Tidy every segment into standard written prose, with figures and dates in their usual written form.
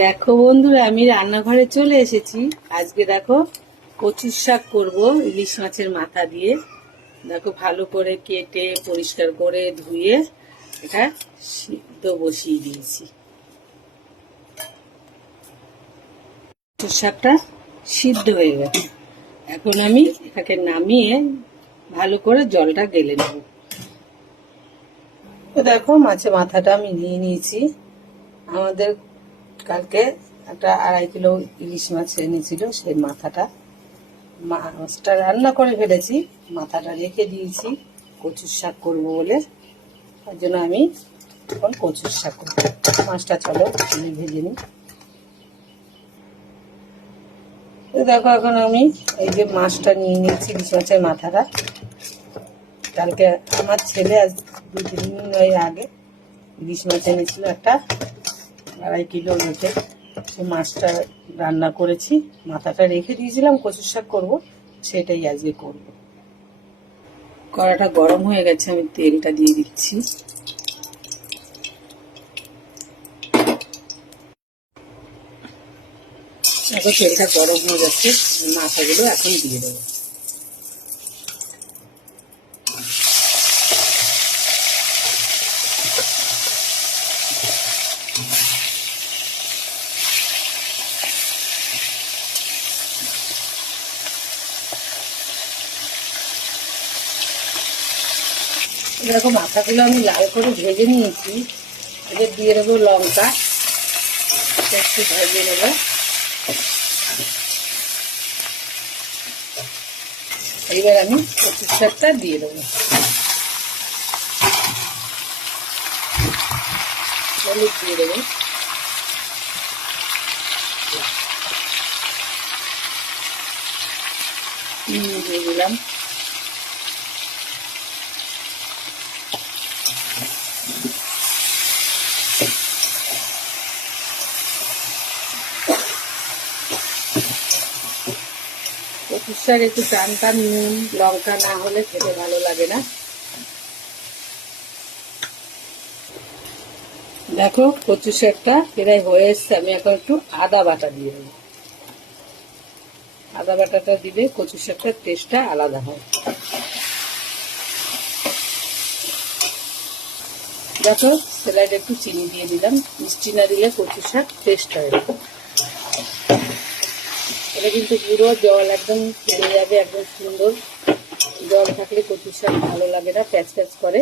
দেখো বন্ধুরা, আমি রান্নাঘরে চলে এসেছি। আজকে দেখো কচুর শাক করব ইলিশ মাছের মাথা দিয়ে। দেখো ভালো করে কেটে পরিষ্কার করে ধুয়ে এটা সিদ্ধ বসিয়ে দিয়েছি। কচুর শাকটা সিদ্ধ হয়ে গেছে। এখন আমি এটাকে নামিয়ে ভালো করে জলটা গেলে নেব। তো দেখো মাছের মাথাটা আমি নিয়ে নিয়েছি। আমাদের কালকে একটা 2.5 কিলো ইলিশ মাছ এনেছিল, সেই মাছটা রান্না করে ফেলেছি, মাথাটা রেখে দিয়েছি কচুর শাক করবো বলে। তার জন্য আমি এখন কচুর শাক করবো। মাছটা চলো ভেজে নিই। তো দেখো এখন আমি এই যে মাছটা নিয়ে নিয়েছি, ইলিশ মাছের মাথাটা। কালকে আমার ছেলে আজ 2-3 দিন আগে ইলিশ মাছ এনেছিল একটা 2.5 কিলো মতো। সেই মাছটা রান্না করেছি, মাথাটা রেখে দিয়েছিলাম, কচুর শাক করবো, সেটাই আজকে করব। কড়াটা গরম হয়ে গেছে, আমি তেলটা দিয়ে দিচ্ছি। দেখো তেলটা গরম হয়ে যাচ্ছে, মাথাগুলো এখন দিয়ে দেবো। দেখো মাথাগুলো আমি লাল করে ভেজে নিয়েছি। এবার দিয়ে দেবো লঙ্কা, একটু ভেজে নেবো। এইবার আমি কচুর শাকটা দিয়ে দেবো। হলুদ দিয়ে দেবো। দিয়ে দিলাম। কচুর শাক একটু টান টান নুন লঙ্কা না হলে খেতে ভালো লাগে না। দেখো কচুর শাকটা প্রায় হয়ে এসছে, আমি এখন একটু আদা বাটা দিয়ে দেবো। আদা বাটাটা দিলে কচুর শাকটার টেস্টটা আলাদা হয়। দেখো স্যালাডে একটু চিনি দিয়ে দিলাম, মিষ্টি না দিলে কচুর শাক টেস্ট হয় না। এটা কিন্তু পুরো জল একদম বেড়ে যাবে, একদম সুন্দর। জল থাকলে কচুর শাক ভালো লাগে না, প্যাচ প্যাচ করে।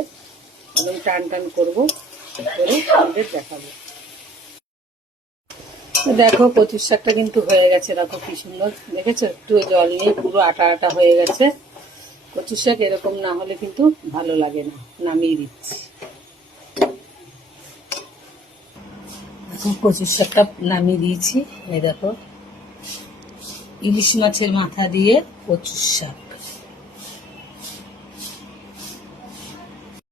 একদম টান টান করবো করে আমাদের দেখাবো। দেখো কচুর শাকটা কিন্তু হয়ে গেছে, দেখো কি সুন্দর দেখেছো, একটু জল নিয়ে পুরো আটা আটা হয়ে গেছে। কচুর শাক এরকম না হলে কিন্তু ভালো লাগে না। নামিয়ে দিচ্ছি। দেখো কচুর শাকটা নামিয়ে দিয়েছি। এই দেখো ইলিশ মাছের মাথা দিয়ে কচুর শাক।